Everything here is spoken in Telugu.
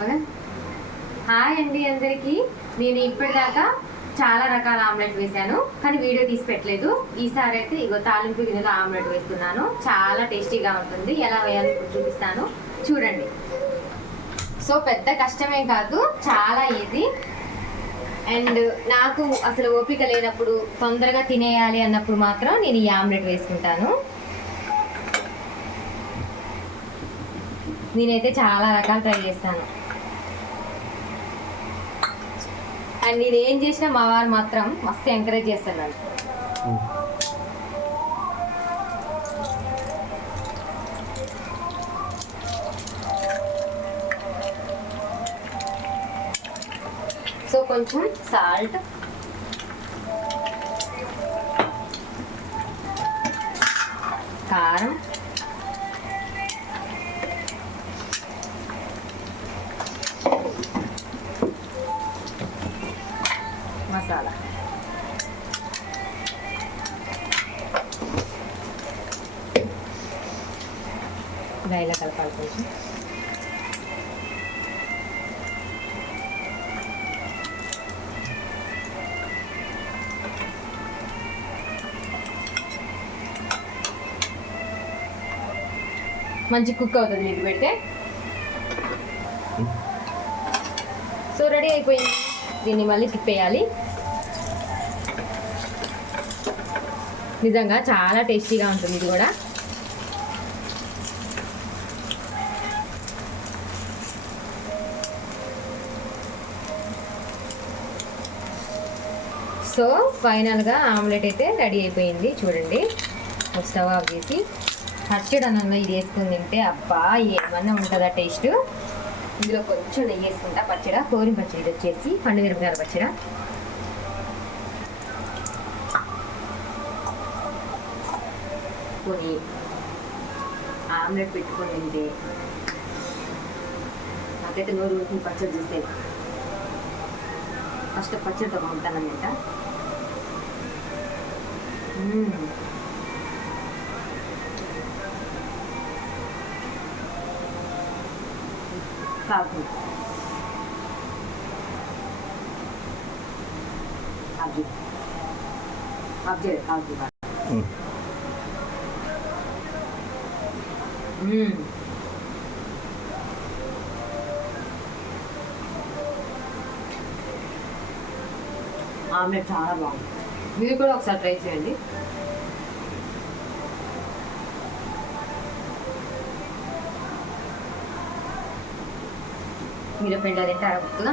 ఓకే. హాయ్ అండి అందరికీ. నేను ఇప్పటిదాకా చాలా రకాల ఆమ్లెట్ వేసాను, కానీ వీడియో తీసి పెట్టలేదు. ఈసారి అయితే ఇగో తాలింపు గిన్నెలో ఆమ్లెట్ వేస్తున్నాను. చాలా టేస్టీగా ఉంటుంది. ఎలా వేయాలో ఇప్పుడు చూపిస్తాను, చూడండి. సో పెద్ద కష్టమేం కాదు, చాలా ఈజీ. అండ్ నాకు అసలు ఓపిక లేనప్పుడు, తొందరగా తినేయాలి అన్నప్పుడు మాత్రం నేను ఈ ఆమ్లెట్ వేసుకుంటాను. నేనైతే చాలా రకాలు ట్రై చేస్తాను. అండ్ నేను ఏం చేసినా మా వారు మాత్రం మస్తు ఎంకరేజ్ చేస్తున్నాడు. సో కొంచెం సాల్ట్, కారం, మసాలా, ఇలా కలపాలి కొంచెం. మంచి కుక్ అవుతుంది ఇది పెడితే. సో రెడీ అయిపోయింది. దీన్ని మళ్ళీ తిప్పేయాలి. నిజంగా చాలా టేస్టీగా ఉంటుంది ఇది కూడా. సో ఫైనల్గా ఆమ్లెట్ అయితే రెడీ అయిపోయింది. చూడండి, స్టవ్ ఆఫ్ చేసి పచ్చడి అన్నంలో ఇది వేసుకొని తింటే అబ్బా ఏమన్నా ఉంటుందా టేస్ట్. ఇందులో కొంచెం నెయ్యి వేసుకుంటా. పచ్చడి, కోరి పచ్చడి, ఇది వచ్చేసి పండు మిరపకాయల పచ్చడి. కొని ఆమ్లెట్ పెట్టుకొని తింటే నాకైతే నూరు ఊరికి పచ్చడి చూస్తే ఫస్ట్ పచ్చడితో ఉంటానన్నమాట. కాదు కాదు ఆమ్లెట్ చాలా బాగుంది. మీరు కూడా ఒకసారి ట్రై చేయండి. మీరు పిండి తింటే అడుగుతుందా.